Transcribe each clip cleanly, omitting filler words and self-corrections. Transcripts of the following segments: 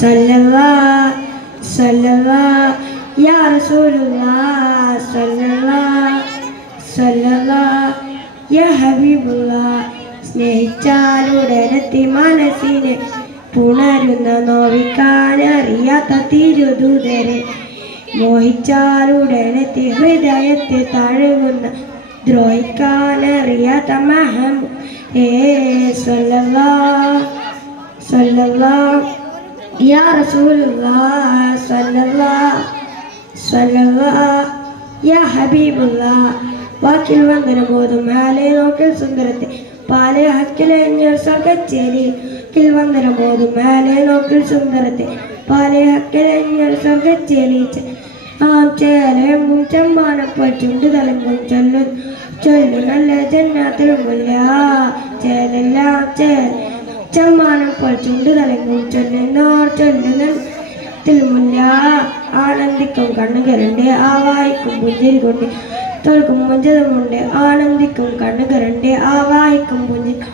സല്ലല്ലാഹ് സല്ലല്ലാഹ് യാ റസൂലുള്ളാഹ് സല്ലല്ലാഹ് സല്ലല്ലാഹ് യാ ഹബീബുള്ളാഹ് സ്നേഹിച്ചാലുടനെത്തി മനസ്സിനെ പുണരുന്ന നോവിക്കാനറിയാത്ത തിരുദൂതരെ മോഹിച്ചാലുടനെത്തി ഹൃദയത്തെ തഴുകുന്ന ദ്രോഹിക്കാനറിയാത്ത മഹമ്മദേ സല്ലല്ലാഹ് സല്ലല്ലാഹ് യാ റസൂലുള്ളാഹ് സല്ലല്ലാഹ് സല്ലല്ലാഹ് യാ ഹബീബുള്ളാഹ് വാക്കിൽ വന്ദന ബോധം മാലെ നോക്കിൽ സുന്ദരത്തെ പാലെ ഹക്കിലെഞ്ഞ സ്വർഗച്ചേരി ിൽ വന്ദന ബോധം മാലെ നോക്കിൽ സുന്ദരത്തെ പാലെ ഹക്കിലെഞ്ഞ സ്വർഗച്ചേലിച്ച് ചേലെങ്കും ചെമ്മാനപ്പോൾ ചുണ്ടു തലങ്കും ചൊല്ലു ചൊല്ലു നല്ല ജന്നാത്തിലുമില്ല ചേലെല്ലാം ചെമ്മാനപ്പോൾ ചുണ്ടു തലങ്കും ചൊല്ലുന്നോർ ചൊല്ലുന്നില്ല ആനന്ദിക്കും കണ്ണുകരണ്ട് ആവാഹിക്കും പുഞ്ചിരി കൊണ്ട് തോൽക്കും മുഞ്ചതുമുണ്ട് ആനന്ദിക്കും കണ്ണുകരണ്ട് ആവാഹിക്കും പുഞ്ചിരി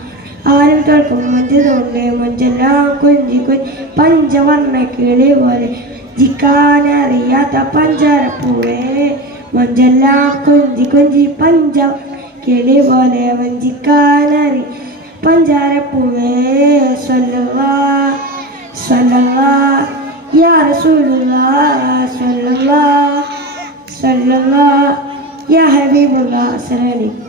ആരും തോൽക്കും മുഞ്ചതുമുണ്ട് മുഞ്ചെല്ലാം കുഞ്ചി കുഞ്ചി പഞ്ചവർണ്ണ കിളി പോലെ ജിക്കാനറിയാത്ത പഞ്ചാരപ്പൂവേ മഞ്ചെല്ലാം കുഞ്ചി കുഞ്ചി പഞ്ച കിളി പോലെ വഞ്ചിക്കാനറി പഞ്ചാരപ്പൂവേ സല്ലല്ലാഹ് സല്ലല്ലാഹ് യാ റസൂലുള്ളാഹ് സല്ലല്ലാഹ് സല്ലല്ലാഹ് യാ ഹബീബുള്ളാഹ്. അസ്സലാമു അലൈക്കും.